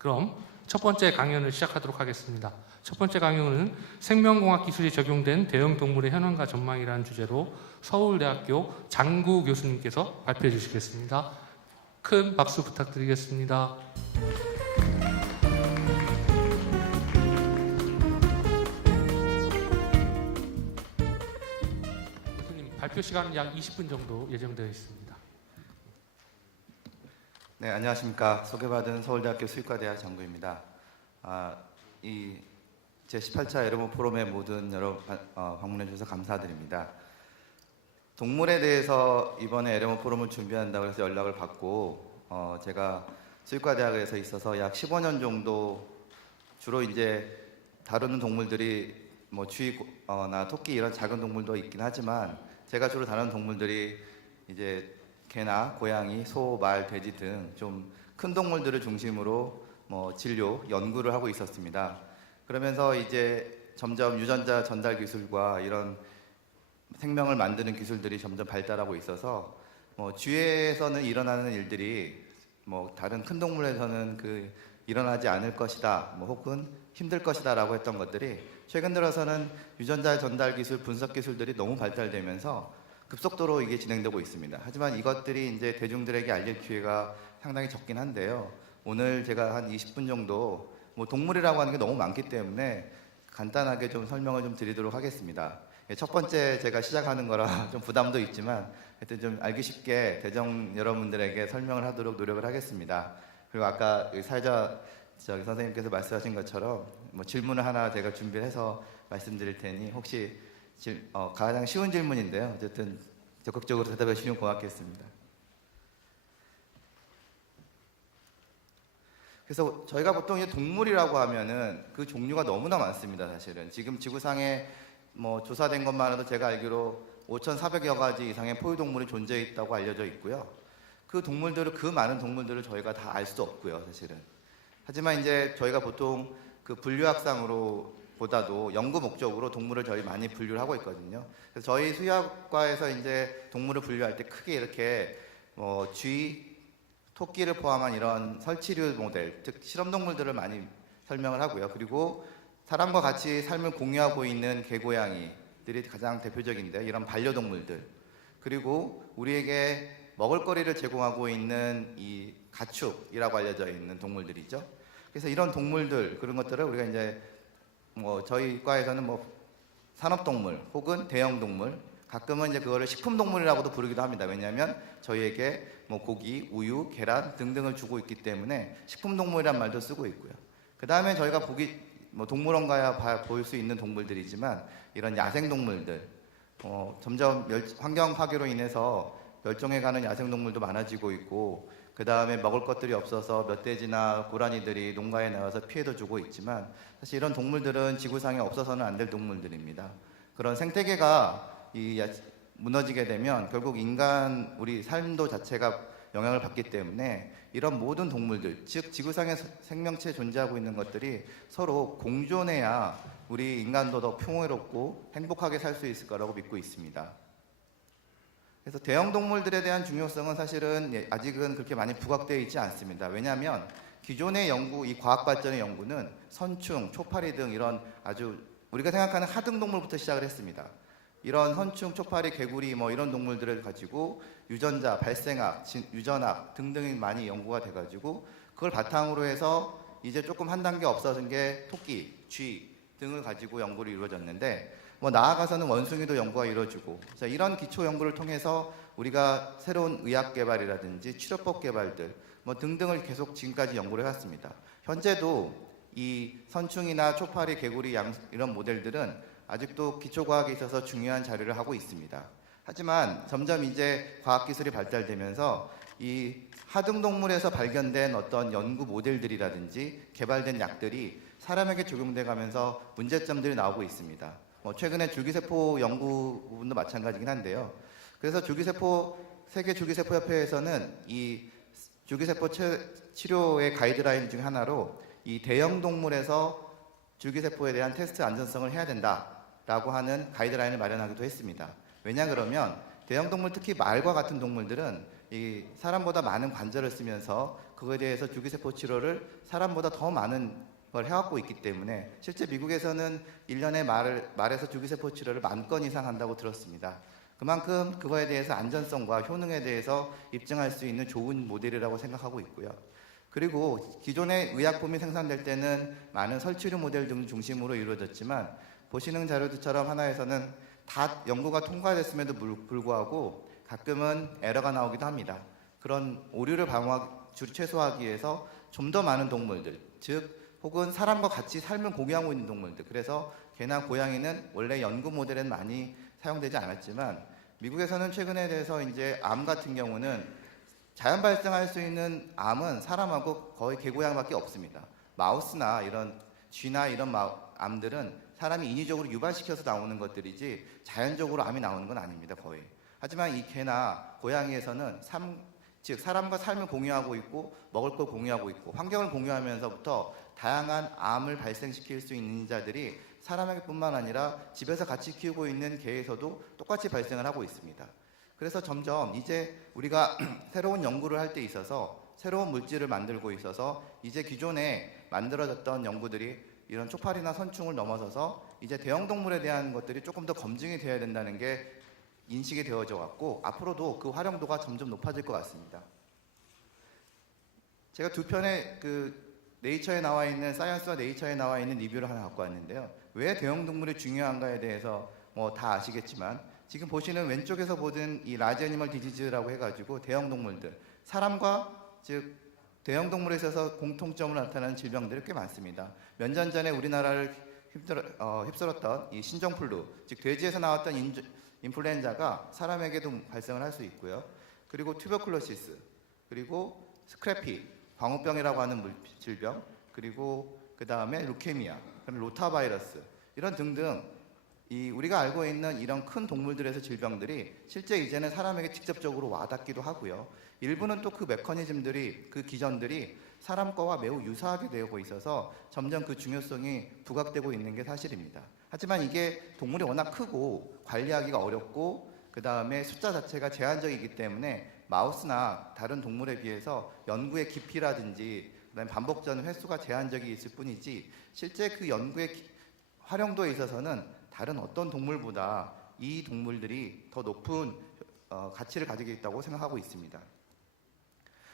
그럼 첫 번째 강연을 시작하도록 하겠습니다. 첫 번째 강연은 생명공학 기술이 적용된 대형 동물의 현황과 전망이라는 주제로 서울대학교 장구 교수님께서 발표해 주시겠습니다. 큰 박수 부탁드리겠습니다. 교수님, 발표 시간은 약 20분 정도 예정되어 있습니다. 네, 안녕하십니까. 소개받은 서울대학교 수의과대학 장구입니다. 이 제18차 에르모 포럼에 모든 방문해 주셔서 감사드립니다. 동물에 대해서 이번에 에르모 포럼을 준비한다고 해서 연락을 받고 제가 수의과대학에서 있어서 약 15년 정도 주로 이제 다루는 동물들이 뭐 쥐나 토끼 이런 작은 동물도 있긴 하지만 제가 주로 다루는 동물들이 이제 개나 고양이, 소, 말, 돼지 등 좀 큰 동물들을 중심으로 진료, 연구를 하고 있었습니다. 그러면서 이제 점점 유전자 전달 기술과 이런 생명을 만드는 기술들이 점점 발달하고 있어서 쥐에서는 일어나는 일들이 다른 큰 동물에서는 일어나지 않을 것이다, 혹은 힘들 것이다라고 했던 것들이 최근 들어서는 유전자 전달 기술, 분석 기술들이 너무 발달되면서 급속도로 이게 진행되고 있습니다. 하지만 이것들이 이제 대중들에게 알릴 기회가 상당히 적긴 한데요. 오늘 제가 한 20분 정도 동물이라고 하는 게 너무 많기 때문에 간단하게 좀 설명을 좀 드리도록 하겠습니다. 첫 번째 제가 시작하는 거라 좀 부담도 있지만 하여튼 좀 알기 쉽게 대중 여러분들에게 설명을 하도록 노력을 하겠습니다. 그리고 아까 사회자 선생님께서 말씀하신 것처럼 질문을 하나 제가 준비를 해서 말씀드릴 테니 혹시 가장 쉬운 질문인데요. 어쨌든 적극적으로 대답해 주시면 고맙겠습니다. 그래서 저희가 보통 이제 동물이라고 하면은 그 종류가 너무나 많습니다. 사실은 지금 지구상에 조사된 것만 해도 제가 알기로 5,400여 가지 이상의 포유동물이 존재해 있다고 알려져 있고요. 그 많은 동물들을 저희가 다 알 수 없고요, 사실은. 하지만 이제 저희가 보통 그 분류학상으로 보다도 연구 목적으로 동물을 저희 많이 분류를 하고 있거든요. 그래서 저희 수의학과에서 이제 동물을 분류할 때 크게 이렇게 쥐, 토끼를 포함한 이런 설치류 모델, 즉 실험동물들을 많이 설명을 하고요. 그리고 사람과 같이 삶을 공유하고 있는 개고양이들이 가장 대표적인데 이런 반려동물들, 그리고 우리에게 먹을거리를 제공하고 있는 이 가축이라고 알려져 있는 동물들이죠. 그래서 이런 동물들, 그런 것들을 우리가 이제 저희 과에서는 산업동물 혹은 대형동물, 가끔은 이제 그거를 식품동물이라고도 부르기도 합니다. 왜냐하면 저희에게 고기, 우유, 계란 등등을 주고 있기 때문에 식품동물이란 말도 쓰고 있고요. 그 다음에 저희가 동물원 가야 볼 수 있는 동물들이지만 이런 야생동물들, 점점 환경 파괴로 인해서 멸종해가는 야생동물도 많아지고 있고, 그 다음에 먹을 것들이 없어서 멧돼지나 고라니들이 농가에 나와서 피해도 주고 있지만 사실 이런 동물들은 지구상에 없어서는 안 될 동물들입니다. 그런 생태계가 무너지게 되면 결국 우리 삶도 자체가 영향을 받기 때문에 이런 모든 동물들, 즉 지구상에 생명체 존재하고 있는 것들이 서로 공존해야 우리 인간도 더 평화롭고 행복하게 살 수 있을 거라고 믿고 있습니다. 그래서 대형 동물들에 대한 중요성은 사실은 아직은 그렇게 많이 부각되어 있지 않습니다. 왜냐하면 기존의 연구, 이 과학 발전의 연구는 선충, 초파리 등 이런 아주 우리가 생각하는 하등 동물부터 시작을 했습니다. 이런 선충, 초파리, 개구리 이런 동물들을 가지고 유전자, 발생학, 유전학 등등이 많이 연구가 돼가지고 그걸 바탕으로 해서 이제 조금 한 단계 없어진 게 토끼, 쥐 등을 가지고 연구를 이루어졌는데 나아가서는 원숭이도 연구가 이루어지고, 이런 기초 연구를 통해서 우리가 새로운 의학 개발이라든지 치료법 개발들 등등을 계속 지금까지 연구를 해왔습니다. 현재도 이 선충이나 초파리, 개구리 이런 모델들은 아직도 기초과학에 있어서 중요한 자료를 하고 있습니다. 하지만 점점 이제 과학기술이 발달되면서 이 하등동물에서 발견된 어떤 연구 모델들이라든지 개발된 약들이 사람에게 적용돼 가면서 문제점들이 나오고 있습니다. 최근에 줄기세포 연구 부분도 마찬가지긴 한데요. 그래서 세계 줄기세포협회에서는 이 줄기세포 치료의 가이드라인 중 하나로 이 대형 동물에서 줄기세포에 대한 테스트 안전성을 해야 된다라고 하는 가이드라인을 마련하기도 했습니다. 왜냐 그러면 대형 동물, 특히 말과 같은 동물들은 이 사람보다 많은 관절을 쓰면서 그거에 대해서 주기세포 치료를 사람보다 더 많은 걸 해왔고 있기 때문에 실제 미국에서는 1년에 말에서 주기세포 치료를 10,000건 이상 한다고 들었습니다. 그만큼 그거에 대해서 안전성과 효능에 대해서 입증할 수 있는 좋은 모델이라고 생각하고 있고요. 그리고 기존의 의약품이 생산될 때는 많은 설치류 모델 등 중심으로 이루어졌지만 보시는 자료들처럼 하나에서는 다 연구가 통과됐음에도 불구하고 가끔은 에러가 나오기도 합니다. 그런 오류를 최소화하기 위해서 좀 더 많은 동물들, 즉 혹은 사람과 같이 삶을 공유하고 있는 동물들, 그래서 개나 고양이는 원래 연구 모델엔 많이 사용되지 않았지만 미국에서는 최근에 대해서 이제 암 같은 경우는 자연 발생할 수 있는 암은 사람하고 거의 개고양이밖에 없습니다. 마우스나 이런 쥐나 이런 암들은 사람이 인위적으로 유발시켜서 나오는 것들이지 자연적으로 암이 나오는 건 아닙니다, 거의. 하지만 이 개나 고양이에서는 즉 사람과 삶을 공유하고 있고 먹을 걸 공유하고 있고 환경을 공유하면서부터 다양한 암을 발생시킬 수 있는 자들이 사람에게뿐만 아니라 집에서 같이 키우고 있는 개에서도 똑같이 발생을 하고 있습니다. 그래서 점점 이제 우리가 새로운 연구를 할 때 있어서 새로운 물질을 만들고 있어서 이제 기존에 만들어졌던 연구들이 이런 초파리나 선충을 넘어서서 이제 대형 동물에 대한 것들이 조금 더 검증이 되어야 된다는 게 인식이 되어져 왔고 앞으로도 그 활용도가 점점 높아질 것 같습니다. 제가 두 편의 네이처에 나와 있는 사이언스와 네이처에 나와 있는 리뷰를 하나 갖고 왔는데요. 왜 대형 동물이 중요한가에 대해서 뭐 다 아시겠지만 지금 보시는 왼쪽에서 보던 이 라지 애니멀 디지즈라고 해가지고 대형 동물들, 사람과 즉 대형 동물에 있어서 공통점으로 나타나는 질병들이 꽤 많습니다. 몇 년 전에 우리나라를 휩쓸었던 이 신종플루, 즉 돼지에서 나왔던 인플루엔자가 사람에게도 발생을 할 수 있고요. 그리고 튜버클로시스, 그리고 스크래피, 광우병이라고 하는 질병, 그리고 그 다음에 루케미아, 로타바이러스 이런 등등 우리가 알고 있는 이런 큰 동물들에서 질병들이 실제 이제는 사람에게 직접적으로 와닿기도 하고요. 일부는 또 그 메커니즘들이, 그 기전들이 사람 거와 매우 유사하게 되고 있어서 점점 그 중요성이 부각되고 있는 게 사실입니다. 하지만 이게 동물이 워낙 크고 관리하기가 어렵고 그 다음에 숫자 자체가 제한적이기 때문에 마우스나 다른 동물에 비해서 연구의 깊이라든지 그다음에 반복전 횟수가 제한적이 있을 뿐이지 실제 그 연구의 활용도에 있어서는 다른 어떤 동물보다 이 동물들이 더 높은 가치를 가지고 있다고 생각하고 있습니다.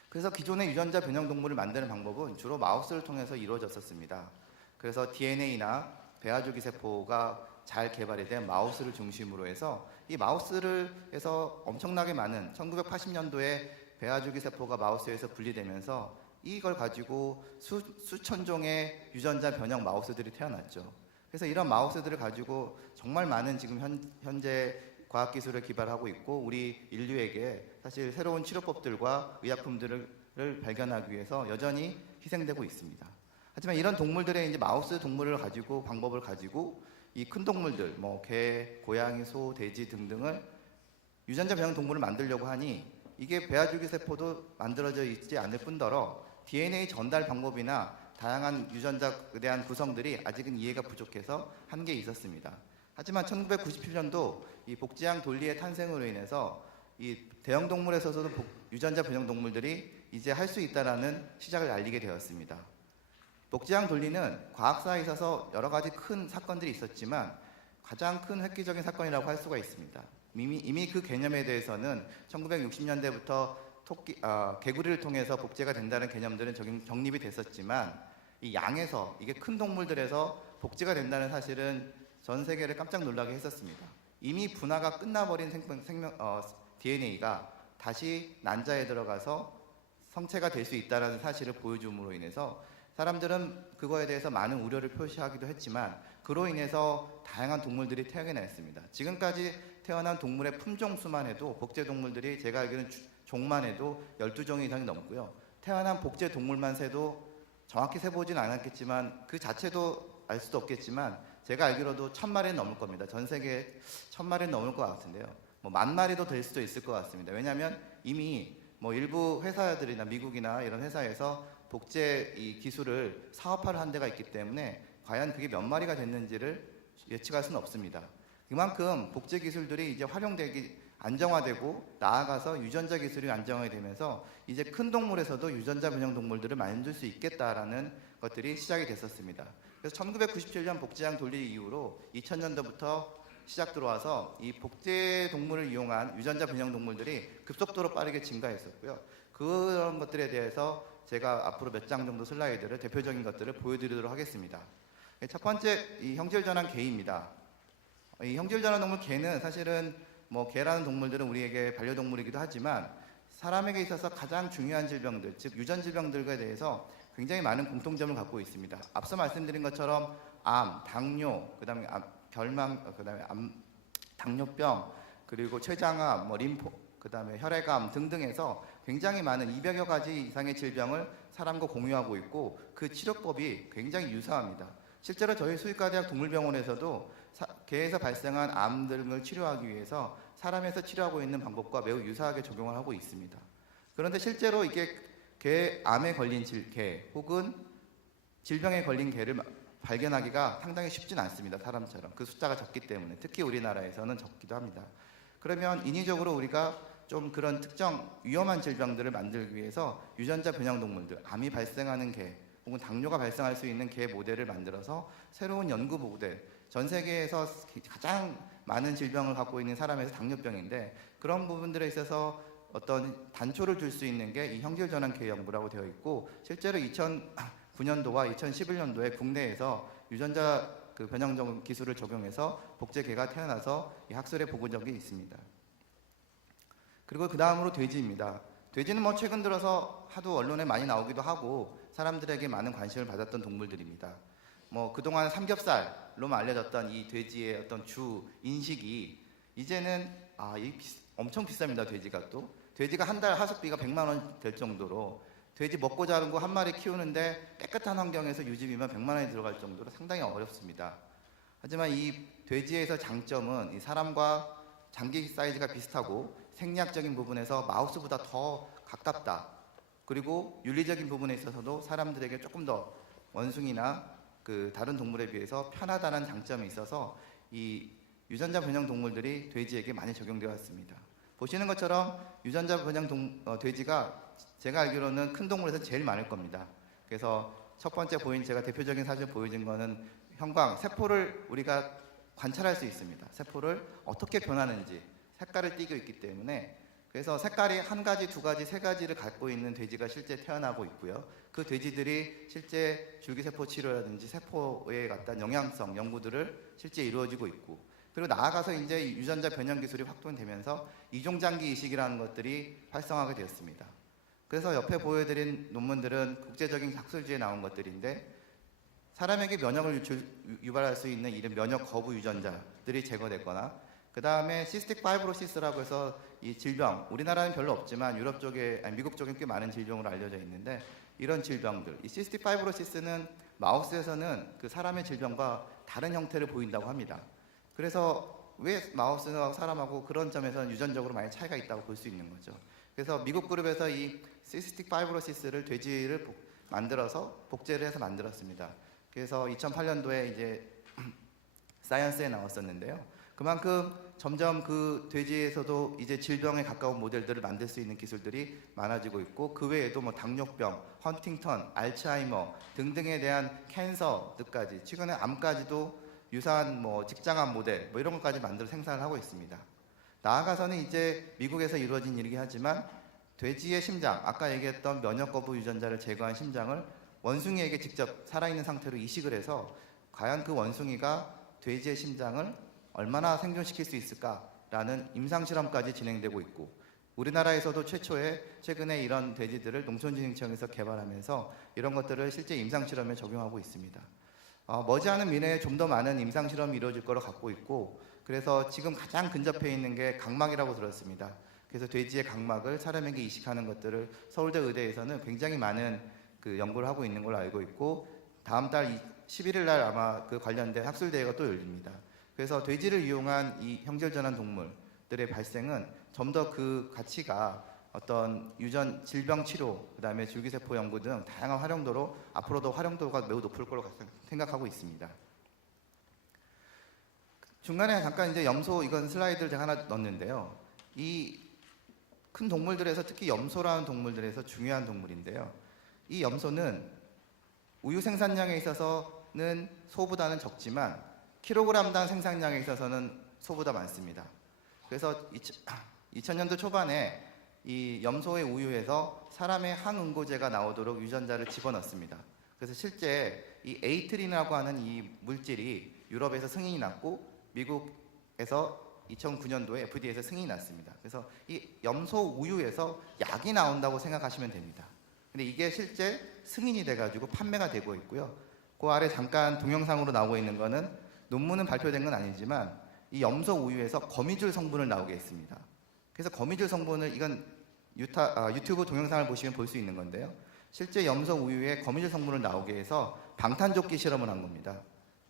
그래서 기존의 유전자 변형 동물을 만드는 방법은 주로 마우스를 통해서 이루어졌었습니다. 그래서 DNA나 배아주기 세포가 잘 개발이 된 마우스를 중심으로 해서 이 마우스를 해서 엄청나게 많은 1980년도에 배아주기 세포가 마우스에서 분리되면서 이걸 가지고 수천 종의 유전자 변형 마우스들이 태어났죠. 그래서 이런 마우스들을 가지고 정말 많은 지금 현재 과학기술을 개발하고 있고 우리 인류에게 사실 새로운 치료법들과 의약품들을 발견하기 위해서 여전히 희생되고 있습니다. 하지만 이런 동물들의 이제 마우스 동물을 가지고 방법을 가지고 이 큰 동물들, 뭐 개, 고양이, 소, 돼지 등등을 유전자 변형 동물을 만들려고 하니 이게 배아주기 세포도 만들어져 있지 않을 뿐더러 DNA 전달 방법이나 다양한 유전자에 대한 구성들이 아직은 이해가 부족해서 한계에 있었습니다. 하지만 1997년도 이 복지양 돌리의 탄생으로 인해서 이 대형 동물에서도 유전자 변형 동물들이 이제 할 수 있다라는 시작을 알리게 되었습니다. 복지양 돌리는 과학사에 있어서 여러 가지 큰 사건들이 있었지만 가장 큰 획기적인 사건이라고 할 수가 있습니다. 이미 그 개념에 대해서는 1960년대부터 개구리를 통해서 복제가 된다는 개념들은 정립이 됐었지만 이 양에서 이게 큰 동물들에서 복제가 된다는 사실은 전 세계를 깜짝 놀라게 했었습니다. 이미 분화가 끝나버린 DNA가 다시 난자에 들어가서 성체가 될 수 있다는 사실을 보여줌으로 인해서 사람들은 그거에 대해서 많은 우려를 표시하기도 했지만 그로 인해서 다양한 동물들이 태어났습니다. 지금까지 태어난 동물의 품종수만 해도 복제 동물들이 제가 알기로는 종만 해도 12종 이상이 넘고요. 태어난 복제 동물만 세도 정확히 세보진 않았겠지만 그 자체도 알 수도 없겠지만 제가 알기로도 1000마리는 넘을 겁니다. 전 세계에 1000마리는 넘을 것 같은데요. 뭐 10,000마리도 될 수도 있을 것 같습니다. 왜냐하면 이미 뭐 일부 회사들이나 미국이나 이런 회사에서 복제 이 기술을 사업화를 한 데가 있기 때문에 과연 그게 몇 마리가 됐는지를 예측할 수는 없습니다. 그만큼 복제 기술들이 이제 안정화되고 나아가서 유전자 기술이 안정화되면서 이제 큰 동물에서도 유전자 변형 동물들을 만들 수 있겠다라는 것들이 시작이 됐었습니다. 그래서 1997년 복제양 돌리 이후로 2000년도부터 시작 들어와서 이 복제 동물을 이용한 유전자 변형 동물들이 급속도로 빠르게 증가했었고요. 그런 것들에 대해서 제가 앞으로 몇 장 정도 슬라이드를 대표적인 것들을 보여드리도록 하겠습니다. 첫 번째, 이 형질 전환 개입니다. 이 형질 전환 동물 개는 사실은 뭐 개라는 동물들은 우리에게 반려동물이기도 하지만 사람에게 있어서 가장 중요한 질병들, 즉 유전 질병들에 대해서 굉장히 많은 공통점을 갖고 있습니다. 앞서 말씀드린 것처럼 암, 당뇨, 그다음에 결망, 그다음에 당뇨병, 그리고 췌장암, 뭐 림포, 그다음에 혈액암 등등해서 굉장히 많은 200여 가지 이상의 질병을 사람과 공유하고 있고 그 치료법이 굉장히 유사합니다. 실제로 저희 수의과대학 동물병원에서도 개에서 발생한 암 등을 치료하기 위해서 사람에서 치료하고 있는 방법과 매우 유사하게 적용을 하고 있습니다. 그런데 실제로 이게 암에 걸린 개 혹은 질병에 걸린 개를 발견하기가 상당히 쉽진 않습니다. 사람처럼 그 숫자가 적기 때문에 특히 우리나라에서는 적기도 합니다. 그러면 인위적으로 우리가 좀 그런 특정 위험한 질병들을 만들기 위해서 유전자 변형 동물들, 암이 발생하는 개 혹은 당뇨가 발생할 수 있는 개 모델을 만들어서 새로운 연구 모델, 전 세계에서 가장 많은 질병을 갖고 있는 사람에서 당뇨병인데 그런 부분들에 있어서 어떤 단초를 줄 수 있는 게 이 형질 전환 개 연구라고 되어 있고 실제로 2009년도와 2011년도에 국내에서 유전자 변형 기술을 적용해서 복제 개가 태어나서 이 학술에 보고 적이 있습니다. 그리고 그 다음으로 돼지입니다. 돼지는 뭐 최근 들어서 하도 언론에 많이 나오기도 하고 사람들에게 많은 관심을 받았던 동물들입니다. 뭐 그동안 삼겹살로만 알려졌던 이 돼지의 어떤 주 인식이 이제는 엄청 비쌉니다. 돼지가 한 달 하숙비가 100만 원 될 정도로 돼지 먹고 자른 거 한 마리 키우는데 깨끗한 환경에서 유지비만 100만 원이 들어갈 정도로 상당히 어렵습니다. 하지만 이 돼지에서 장점은 이 사람과 장기 사이즈가 비슷하고 생리학적인 부분에서 마우스보다 더 가깝다. 그리고 윤리적인 부분에 있어서도 사람들에게 조금 더 원숭이나 다른 동물에 비해서 편하다는 장점이 있어서 이 유전자 변형 동물들이 돼지에게 많이 적용되어 왔습니다. 보시는 것처럼 유전자 변형 돼지가 제가 알기로는 큰 동물에서 제일 많을 겁니다. 그래서 첫 번째 제가 대표적인 사진 보여준 거는 형광, 세포를 우리가 관찰할 수 있습니다. 세포를 어떻게 변하는지 색깔을 띠고 있기 때문에 그래서 색깔이 한 가지, 두 가지, 세 가지를 갖고 있는 돼지가 실제 태어나고 있고요. 그 돼지들이 실제 줄기세포 치료라든지 세포에 갖다 영양성 연구들을 실제 이루어지고 있고 그리고 나아가서 이제 유전자 변형 기술이 확동되면서 이종장기 이식이라는 것들이 활성화가 되었습니다. 그래서 옆에 보여드린 논문들은 국제적인 학술지에 나온 것들인데 사람에게 면역을 유발할 수 있는 이런 면역 거부 유전자들이 제거됐거나 그 다음에 시스틱 파이브로시스라고 해서 이 질병, 우리나라는 별로 없지만 미국 쪽에 꽤 많은 질병으로 알려져 있는데 이런 질병들, 이 시스틱 파이브로시스는 마우스에서는 그 사람의 질병과 다른 형태를 보인다고 합니다. 그래서 왜 마우스와 사람하고 그런 점에서는 유전적으로 많이 차이가 있다고 볼 수 있는 거죠. 그래서 미국 그룹에서 이 시스틱 파이브로시스를 돼지를 만들어서 복제를 해서 만들었습니다. 그래서 2008년도에 이제 사이언스에 나왔었는데요. 그만큼 점점 그 돼지에서도 이제 질병에 가까운 모델들을 만들 수 있는 기술들이 많아지고 있고 그 외에도 뭐 당뇨병, 헌팅턴, 알츠하이머 등등에 대한 캔서까지 최근에 암까지도 유사한 뭐 직장암 모델 뭐 이런 것까지 만들어 생산을 하고 있습니다. 나아가서는 이제 미국에서 이루어진 일이긴 하지만 돼지의 심장, 아까 얘기했던 면역 거부 유전자를 제거한 심장을 원숭이에게 직접 살아있는 상태로 이식을 해서 과연 그 원숭이가 돼지의 심장을 얼마나 생존시킬 수 있을까라는 임상실험까지 진행되고 있고 우리나라에서도 최근에 이런 돼지들을 농촌진흥청에서 개발하면서 이런 것들을 실제 임상실험에 적용하고 있습니다. 머지않은 미래에 좀 더 많은 임상실험이 이루어질 거로 갖고 있고 그래서 지금 가장 근접해 있는 게 각막이라고 들었습니다. 그래서 돼지의 각막을 사람에게 이식하는 것들을 서울대 의대에서는 굉장히 많은 연구를 하고 있는 걸로 알고 있고 다음 달 11일 날 아마 그 관련된 학술대회가 또 열립니다. 그래서 돼지를 이용한 이 형질전환 동물들의 발생은 좀 더 그 가치가 어떤 유전 질병 치료, 그다음에 줄기세포 연구 등 다양한 활용도로 앞으로도 활용도가 매우 높을 거로 생각하고 있습니다. 중간에 잠깐 이제 염소 이건 슬라이드를 제가 하나 넣었는데요. 이 큰 동물들에서 특히 염소라는 동물들에서 중요한 동물인데요. 이 염소는 우유 생산량에 있어서는 소보다는 적지만 킬로그램당 생산량에 있어서는 소보다 많습니다. 그래서 2000년도 초반에 이 염소의 우유에서 사람의 항응고제가 나오도록 유전자를 집어넣습니다. 그래서 실제 이 에이트린이라고 하는 이 물질이 유럽에서 승인이 났고 미국에서 2009년도에 FDA에서 승인이 났습니다. 그래서 이 염소 우유에서 약이 나온다고 생각하시면 됩니다. 근데 이게 실제 승인이 돼가지고 판매가 되고 있고요. 그 아래 잠깐 동영상으로 나오고 있는 거는 논문은 발표된 건 아니지만 이 염소 우유에서 거미줄 성분을 나오게 했습니다. 그래서 거미줄 성분을 이건 유튜브 동영상을 보시면 볼 수 있는 건데요. 실제 염소 우유에 거미줄 성분을 나오게 해서 방탄조끼 실험을 한 겁니다.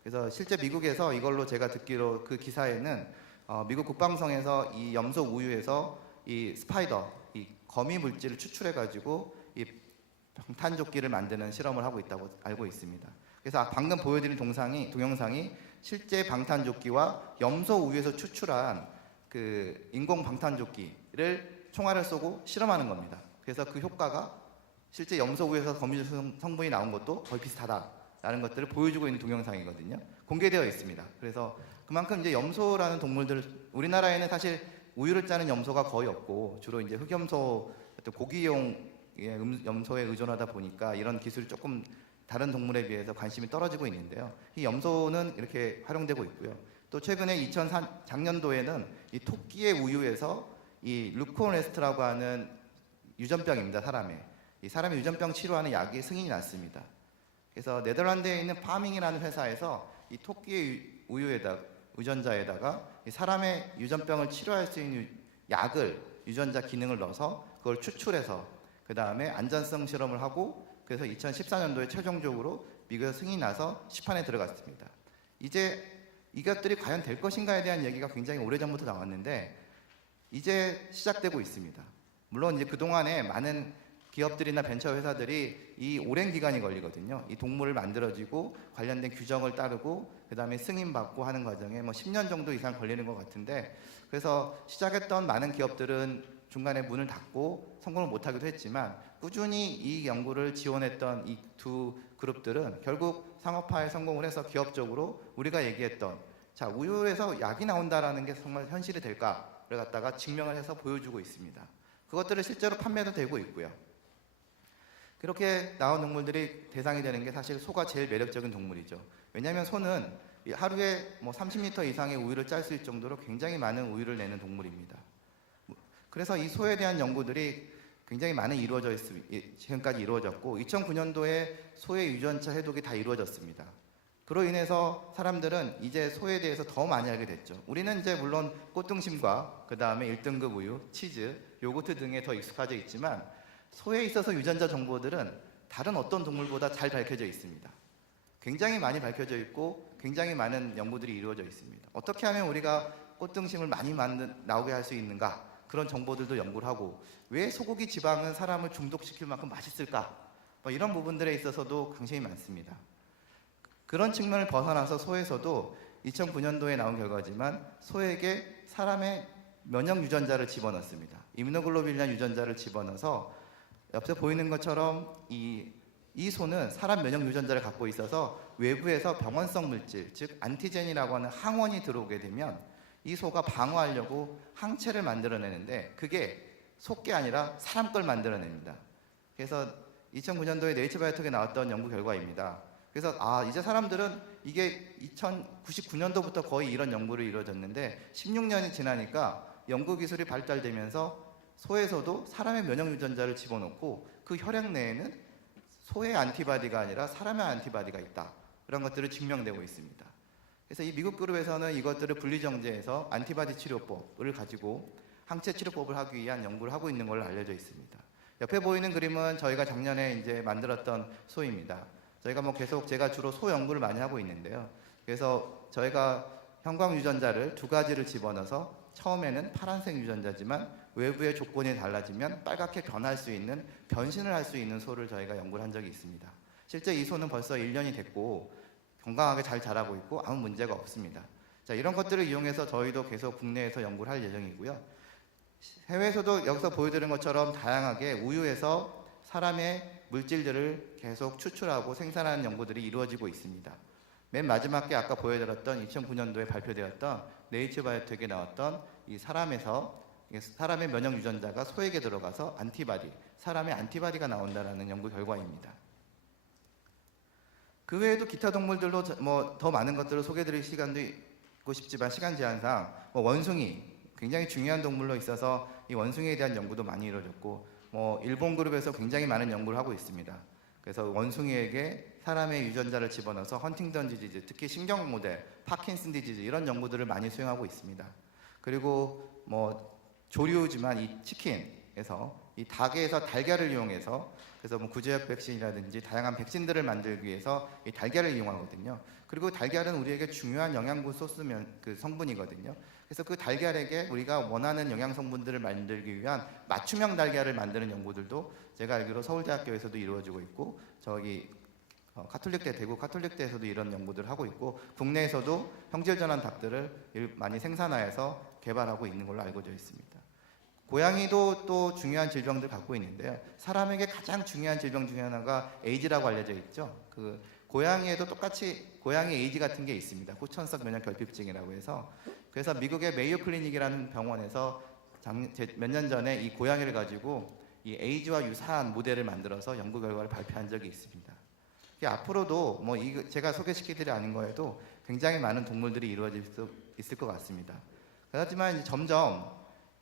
그래서 실제 미국에서 이걸로 제가 듣기로 그 기사에는 미국 국방성에서 이 염소 우유에서 이 스파이더, 이 거미 물질을 추출해가지고 이 방탄조끼를 만드는 실험을 하고 있다고 알고 있습니다. 그래서 방금 보여드린 동영상이 실제 방탄조끼와 염소 우유에서 추출한 그 인공 방탄조끼를 총알을 쏘고 실험하는 겁니다. 그래서 그 효과가 실제 염소 우유에서 거미줄 성분이 나온 것도 거의 비슷하다라는 것들을 보여주고 있는 동영상이거든요. 공개되어 있습니다. 그래서 그만큼 이제 염소라는 동물들, 우리나라에는 사실 우유를 짜는 염소가 거의 없고 주로 이제 흑염소, 고기용 염소에 의존하다 보니까 이런 기술이 조금 다른 동물에 비해서 관심이 떨어지고 있는데요. 이 염소는 이렇게 활용되고 있고요. 또 최근에 작년도에는 이 토끼의 우유에서 이 루코네스트라고 하는 유전병입니다. 이 사람의 유전병 치료하는 약이 승인이 났습니다. 그래서 네덜란드에 있는 파밍이라는 회사에서 이 토끼의 유전자에다가 이 사람의 유전병을 치료할 수 있는 약을 유전자 기능을 넣어서 그걸 추출해서 그 다음에 안전성 실험을 하고 그래서 2014년도에 최종적으로 미국에서 승인이 나서 시판에 들어갔습니다. 이제 이것들이 과연 될 것인가에 대한 얘기가 굉장히 오래전부터 나왔는데 이제 시작되고 있습니다. 물론 이제 그동안에 많은 기업들이나 벤처 회사들이 이 오랜 기간이 걸리거든요. 이 동물을 만들어지고 관련된 규정을 따르고 그 다음에 승인받고 하는 과정에 10년 정도 이상 걸리는 것 같은데 그래서 시작했던 많은 기업들은 중간에 문을 닫고 성공을 못하기도 했지만 꾸준히 이 연구를 지원했던 이 두 그룹들은 결국 상업화에 성공을 해서 기업적으로 우리가 얘기했던 자 우유에서 약이 나온다라는 게 정말 현실이 될까를 갖다가 증명을 해서 보여주고 있습니다. 그것들을 실제로 판매도 되고 있고요. 그렇게 나온 동물들이 대상이 되는 게 사실 소가 제일 매력적인 동물이죠. 왜냐하면 소는 하루에 30리터 이상의 우유를 짤 수 있을 정도로 굉장히 많은 우유를 내는 동물입니다. 그래서 이 소에 대한 연구들이 굉장히 많이 지금까지 이루어졌고 2009년도에 소의 유전차 해독이 다 이루어졌습니다. 그로 인해서 사람들은 이제 소에 대해서 더 많이 알게 됐죠. 우리는 이제 물론 꽃등심과 그 다음에 1등급 우유, 치즈, 요거트 등에 더 익숙해져 있지만 소에 있어서 유전자 정보들은 다른 어떤 동물보다 잘 밝혀져 있습니다. 굉장히 많이 밝혀져 있고 굉장히 많은 연구들이 이루어져 있습니다. 어떻게 하면 우리가 꽃등심을 많이 나오게 할 수 있는가? 그런 정보들도 연구를 하고 왜 소고기 지방은 사람을 중독시킬 만큼 맛있을까? 이런 부분들에 있어서도 관심이 많습니다. 그런 측면을 벗어나서 소에서도 2009년도에 나온 결과지만 소에게 사람의 면역 유전자를 집어넣습니다. 이뮤노글로빈이라는 유전자를 집어넣어서 옆에 보이는 것처럼 이 소는 사람 면역 유전자를 갖고 있어서 외부에서 병원성 물질, 즉 안티젠이라고 하는 항원이 들어오게 되면 이 소가 방어하려고 항체를 만들어내는데 그게 소게 아니라 사람 걸 만들어냅니다. 그래서 2009년도에 네이처바이오텍에 나왔던 연구 결과입니다. 그래서 이제 사람들은 이게 2099년도부터 거의 이런 연구를 이루어졌는데 16년이 지나니까 연구 기술이 발달되면서 소에서도 사람의 면역 유전자를 집어넣고 그 혈액 내에는 소의 안티바디가 아니라 사람의 안티바디가 있다. 그런 것들을 증명되고 있습니다. 그래서 이 미국 그룹에서는 이것들을 분리정제해서 안티바디 치료법을 가지고 항체 치료법을 하기 위한 연구를 하고 있는 걸로 알려져 있습니다. 옆에 보이는 그림은 저희가 작년에 이제 만들었던 소입니다. 저희가 계속 제가 주로 소 연구를 많이 하고 있는데요. 그래서 저희가 형광 유전자를 두 가지를 집어넣어서 처음에는 파란색 유전자지만 외부의 조건이 달라지면 빨갛게 변신을 할 수 있는 소를 저희가 연구를 한 적이 있습니다. 실제 이 소는 벌써 1년이 됐고 건강하게 잘 자라고 있고 아무 문제가 없습니다. 자, 이런 것들을 이용해서 저희도 계속 국내에서 연구를 할 예정이고요. 해외에서도 여기서 보여드린 것처럼 다양하게 우유에서 사람의 물질들을 계속 추출하고 생산하는 연구들이 이루어지고 있습니다. 맨 마지막에 아까 보여드렸던 2009년도에 발표되었던 네이처 바이오텍에 나왔던 이 사람의 면역 유전자가 소에게 들어가서 사람의 안티바디가 나온다라는 연구 결과입니다. 그 외에도 기타 동물들로 더 많은 것들을 소개드릴 시간도 있고 싶지만 시간 제한상 원숭이 굉장히 중요한 동물로 있어서 이 원숭이에 대한 연구도 많이 이루어졌고 일본 그룹에서 굉장히 많은 연구를 하고 있습니다. 그래서 원숭이에게 사람의 유전자를 집어넣어서 헌팅턴 디지즈, 특히 신경 모델, 파킨슨 디지즈 이런 연구들을 많이 수행하고 있습니다. 그리고 조류지만 이 치킨에서 이 닭에서 달걀을 이용해서 그래서 구제역 백신이라든지 다양한 백신들을 만들기 위해서 이 달걀을 이용하거든요. 그리고 달걀은 우리에게 중요한 영양분 소스 성분이거든요. 그래서 그 달걀에게 우리가 원하는 영양 성분들을 만들기 위한 맞춤형 달걀을 만드는 연구들도 제가 알기로 서울대학교에서도 이루어지고 있고 대구 카톨릭대에서도 이런 연구들을 하고 있고 국내에서도 형질전환 닭들을 많이 생산하여서 개발하고 있는 걸로 알고 있습니다. 고양이도 또 중요한 질병들 갖고 있는데요. 사람에게 가장 중요한 질병 중에 하나가 에이즈라고 알려져 있죠. 그 고양이에도 똑같이 고양이 에이즈 같은 게 있습니다. 후천성 면역 결핍증이라고 해서 그래서 미국의 메이오 클리닉이라는 병원에서 몇 년 전에 이 고양이를 가지고 이 에이즈와 유사한 모델을 만들어서 연구 결과를 발표한 적이 있습니다. 앞으로도 제가 소개시키드릴 아닌 거에도 굉장히 많은 동물들이 이루어질 수 있을 것 같습니다. 하지만 점점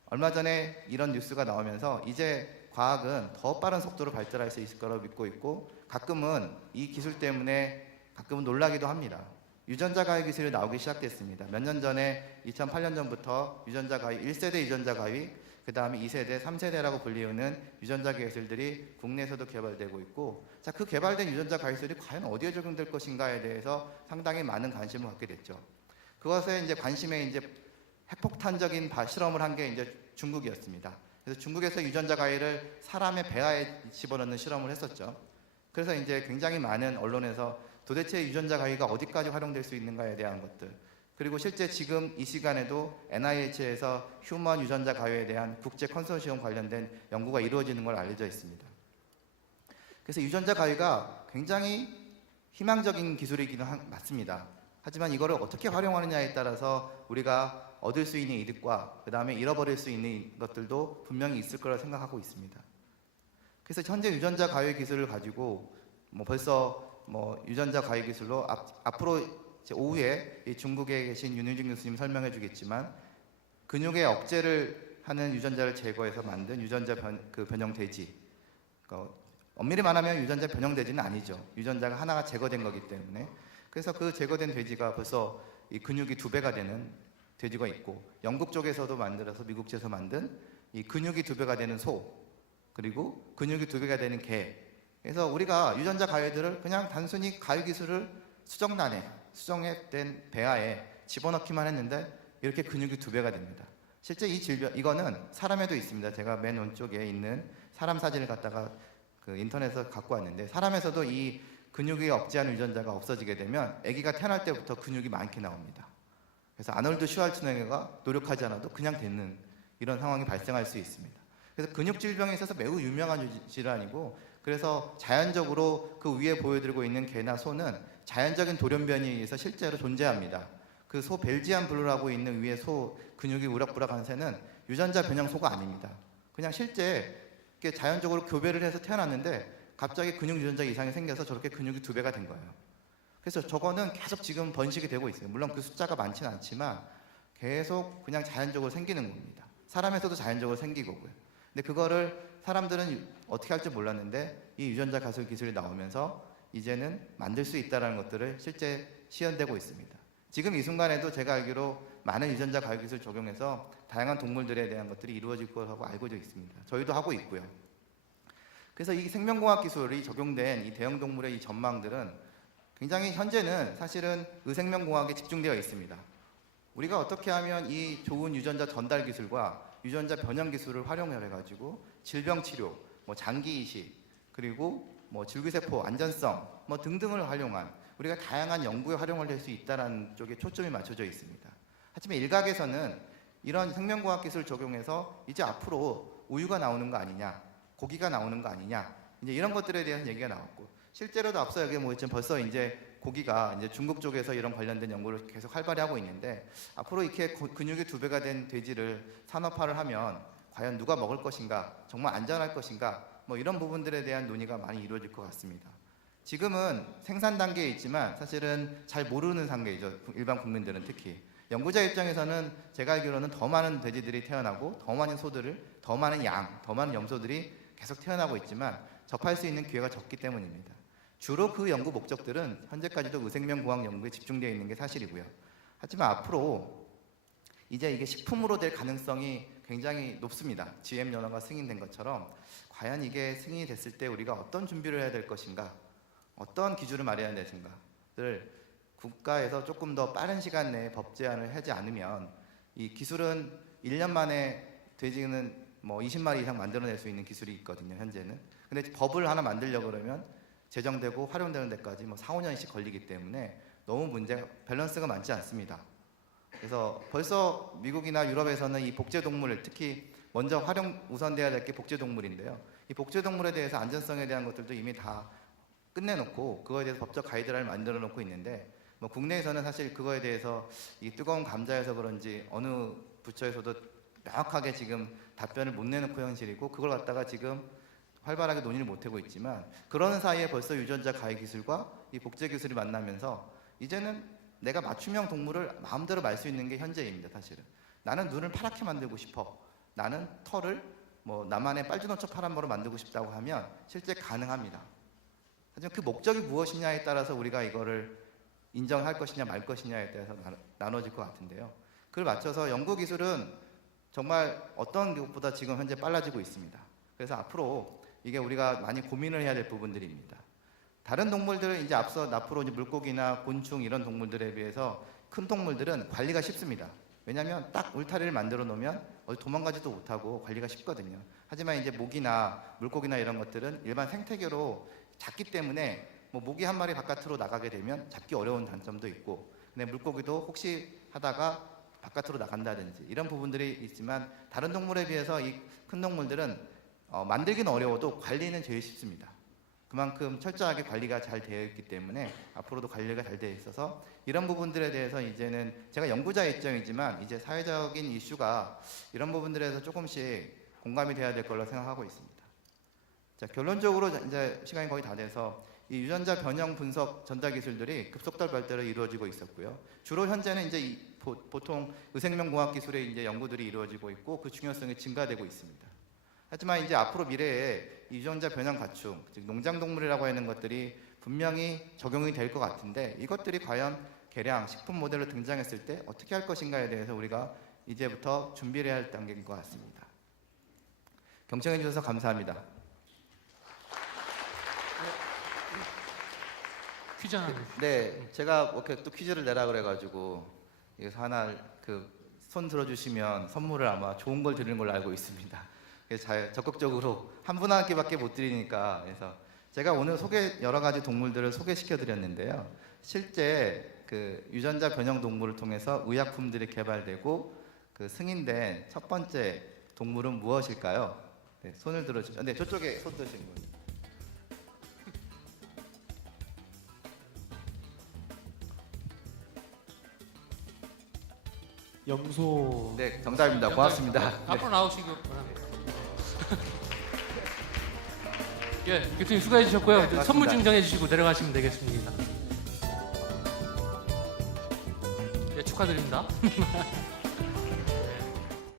얼마 전에 이런 뉴스가 나오면서 이제 과학은 더 빠른 속도로 발달할 수 있을 거라고 믿고 있고 가끔은 이 기술 때문에 가끔은 놀라기도 합니다. 유전자 가위 기술이 나오기 시작됐습니다. 몇 년 전에 2008년 전부터 유전자 가위 1세대 유전자 가위 그 다음에 2세대, 3세대라고 불리우는 유전자 기술들이 국내에서도 개발되고 있고 그 개발된 유전자 가위술이 과연 어디에 적용될 것인가에 대해서 상당히 많은 관심을 갖게 됐죠. 그것에 이제 관심에 이제 핵폭탄적인 실험을 한 게 이제 중국이었습니다. 그래서 중국에서 유전자 가위를 사람의 배아에 집어넣는 실험을 했었죠. 그래서 이제 굉장히 많은 언론에서 도대체 유전자 가위가 어디까지 활용될 수 있는가에 대한 것들 그리고 실제 지금 이 시간에도 NIH에서 휴먼 유전자 가위에 대한 국제 컨소시엄 관련된 연구가 이루어지는 걸 알려져 있습니다. 그래서 유전자 가위가 굉장히 희망적인 기술이기는 맞습니다. 하지만 이거를 어떻게 활용하느냐에 따라서 우리가 얻을 수 있는 이득과 그 다음에 잃어버릴 수 있는 것들도 분명히 있을 거라 생각하고 있습니다. 그래서 현재 유전자 가위 기술을 가지고 벌써 유전자 가위 기술로 앞으로 오후에 중국에 계신 윤유진 교수님 설명해 주겠지만 근육의 억제를 하는 유전자를 제거해서 만든 유전자 변형 돼지 엄밀히 말하면 유전자 변형 돼지는 아니죠. 유전자가 하나가 제거된 거기 때문에 그래서 그 제거된 돼지가 벌써 이 근육이 2배가 되는 돼지가 있고 영국 쪽에서도 만들어서 미국에서 만든 이 근육이 2배가 되는 소 그리고 근육이 2배가 되는 개 그래서 우리가 유전자 가위들을 그냥 단순히 가위 기술을 수정된 배아에 집어넣기만 했는데 이렇게 근육이 2배가 됩니다. 실제 이 질병 이거는 사람에도 있습니다. 제가 맨 오른쪽에 있는 사람 사진을 갖다가 인터넷에서 갖고 왔는데 사람에서도 이 근육이 억제하는 유전자가 없어지게 되면 아기가 태어날 때부터 근육이 많게 나옵니다. 그래서 아놀드 슈왈츠네거가 노력하지 않아도 그냥 되는 이런 상황이 발생할 수 있습니다. 그래서 근육 질병에 있어서 매우 유명한 질환이고 그래서 자연적으로 그 위에 보여드리고 있는 개나 소는 자연적인 돌연변이에 의해서 실제로 존재합니다. 그 소 벨지안 블루라고 있는 위에 소 근육이 우락부락한 새는 유전자 변형 소가 아닙니다. 그냥 실제 자연적으로 교배를 해서 태어났는데 갑자기 근육 유전자 이상이 생겨서 저렇게 근육이 2배가 된 거예요. 그래서 저거는 계속 지금 번식이 되고 있어요. 물론 그 숫자가 많지는 않지만 계속 그냥 자연적으로 생기는 겁니다. 사람에서도 자연적으로 생기고요. 근데 그거를 사람들은 어떻게 할지 몰랐는데 이 유전자 가술 기술이 나오면서 이제는 만들 수 있다는 것들을 실제 시연되고 있습니다. 지금 이 순간에도 제가 알기로 많은 유전자 가위 기술 적용해서 다양한 동물들에 대한 것들이 이루어질 거라고 알고 있습니다. 저희도 하고 있고요. 그래서 이 생명공학 기술이 적용된 이 대형 동물의 이 전망들은 굉장히 현재는 사실은 의생명공학에 집중되어 있습니다. 우리가 어떻게 하면 이 좋은 유전자 전달 기술과 유전자 변형 기술을 활용해가지고 질병 치료, 장기 이식, 그리고 줄기세포 안전성 등등을 활용한 우리가 다양한 연구에 활용을 할 수 있다는 쪽에 초점이 맞춰져 있습니다. 하지만 일각에서는 이런 생명공학 기술 적용해서 이제 앞으로 우유가 나오는 거 아니냐, 고기가 나오는 거 아니냐, 이제 이런 것들에 대한 얘기가 나왔고, 실제로도 앞서 여기 뭐였지만 벌써 이제 고기가 이제 중국 쪽에서 이런 관련된 연구를 계속 활발히 하고 있는데, 앞으로 이렇게 근육이 2배가 된 돼지를 산업화를 하면 과연 누가 먹을 것인가, 정말 안전할 것인가, 뭐 이런 부분들에 대한 논의가 많이 이루어질 것 같습니다. 지금은 생산 단계에 있지만 사실은 잘 모르는 단계이죠. 일반 국민들은 특히. 연구자 입장에서는 제가 알기로는 더 많은 돼지들이 태어나고 더 많은 소들을, 더 많은 양, 더 많은 염소들이 계속 태어나고 있지만 접할 수 있는 기회가 적기 때문입니다. 주로 그 연구 목적들은 현재까지도 의생명공학 연구에 집중되어 있는 게 사실이고요. 하지만 앞으로 이제 이게 식품으로 될 가능성이 굉장히 높습니다. GM 연어가 승인된 것처럼 과연 이게 승인이 됐을 때 우리가 어떤 준비를 해야 될 것인가, 어떤 기준을 마련해야 되는가를 국가에서 조금 더 빠른 시간 내에 법 제안을 하지 않으면, 이 기술은 1년 만에 돼지는 뭐 20마리 이상 만들어낼 수 있는 기술이 있거든요, 현재는. 근데 법을 하나 만들려고 그러면 제정되고 활용되는 데까지 뭐 4, 5년씩 걸리기 때문에 너무 밸런스가 많지 않습니다. 그래서 벌써 미국이나 유럽에서는 이 복제동물, 특히 먼저 활용 우선돼야 될 게 복제동물인데요. 이 복제동물에 대해서 안전성에 대한 것들도 이미 다 끝내놓고 그거에 대해서 법적 가이드라인을 만들어 놓고 있는데, 뭐 국내에서는 사실 그거에 대해서 이 뜨거운 감자여서 그런지 어느 부처에서도 명확하게 지금 답변을 못 내놓고 현실이고, 그걸 갖다가 지금 활발하게 논의를 못하고 있지만, 그러는 사이에 벌써 유전자 가해 기술과 이 복제 기술이 만나면서 이제는 내가 맞춤형 동물을 마음대로 말 수 있는 게 현재입니다. 사실은 나는 눈을 파랗게 만들고 싶어, 나는 털을 뭐 나만의 빨주노초 파란머로 만들고 싶다고 하면 실제 가능합니다. 하지만 그 목적이 무엇이냐에 따라서 우리가 이거를 인정할 것이냐 말 것이냐에 대해서 나눠질 것 같은데요. 그걸 맞춰서 연구 기술은 정말 어떤 것보다 지금 현재 빨라지고 있습니다. 그래서 앞으로 이게 우리가 많이 고민을 해야 될 부분들입니다. 다른 동물들은 이제 앞으로 이제 물고기나 곤충 이런 동물들에 비해서 큰 동물들은 관리가 쉽습니다. 왜냐하면 딱 울타리를 만들어 놓으면 어디 도망가지도 못하고 관리가 쉽거든요. 하지만 이제 모기나 물고기나 이런 것들은 일반 생태계로 작기 때문에 뭐 모기 한 마리 바깥으로 나가게 되면 잡기 어려운 단점도 있고, 근데 물고기도 혹시 하다가 바깥으로 나간다든지 이런 부분들이 있지만, 다른 동물에 비해서 이 큰 동물들은 만들기는 어려워도 관리는 제일 쉽습니다. 그만큼 철저하게 관리가 잘 되어 있기 때문에 앞으로도 관리가 잘 되어 있어서, 이런 부분들에 대해서 이제는 제가 연구자의 입장이지만 이제 사회적인 이슈가 이런 부분들에서 조금씩 공감이 돼야 될 걸로 생각하고 있습니다. 자, 결론적으로 이제 시간이 거의 다 돼서 이 유전자 변형 분석 전자 기술들이 급속도로 발달을 이루어지고 있었고요. 주로 현재는 이제 보통 의생명공학 기술의 이제 연구들이 이루어지고 있고 그 중요성이 증가되고 있습니다. 하지만 이제 앞으로 미래에 이 유전자 변형 가축, 즉 농장동물이라고 하는 것들이 분명히 적용이 될 것 같은데, 이것들이 과연 개량, 식품 모델로 등장했을 때 어떻게 할 것인가에 대해서 우리가 이제부터 준비를 해야 할 단계인 것 같습니다. 경청해 주셔서 감사합니다. 퀴즈 하나. 네, 제가 이렇게 또 퀴즈를 내라 그래가지고 여기서 하나 손 들어주시면 선물을 아마 좋은 걸 드리는 걸로 알고 있습니다. 그래서 잘 적극적으로 한 분 한 개밖에 못 드리니까, 그래서 제가 오늘 여러 가지 동물들을 소개시켜 드렸는데요. 실제 그 유전자 변형 동물을 통해서 의약품들이 개발되고 그 승인된 첫 번째 동물은 무엇일까요? 네, 손을 들어주시죠. 네, 저쪽에 손 드신 분. 염소. 네, 정답입니다. 고맙습니다. 앞으로 나오시기 바랍니다. 예, 교수님 수고해 주셨고요. 네, 고맙습니다. 선물 증정해 주시고 내려가시면 되겠습니다. 예, 축하드립니다.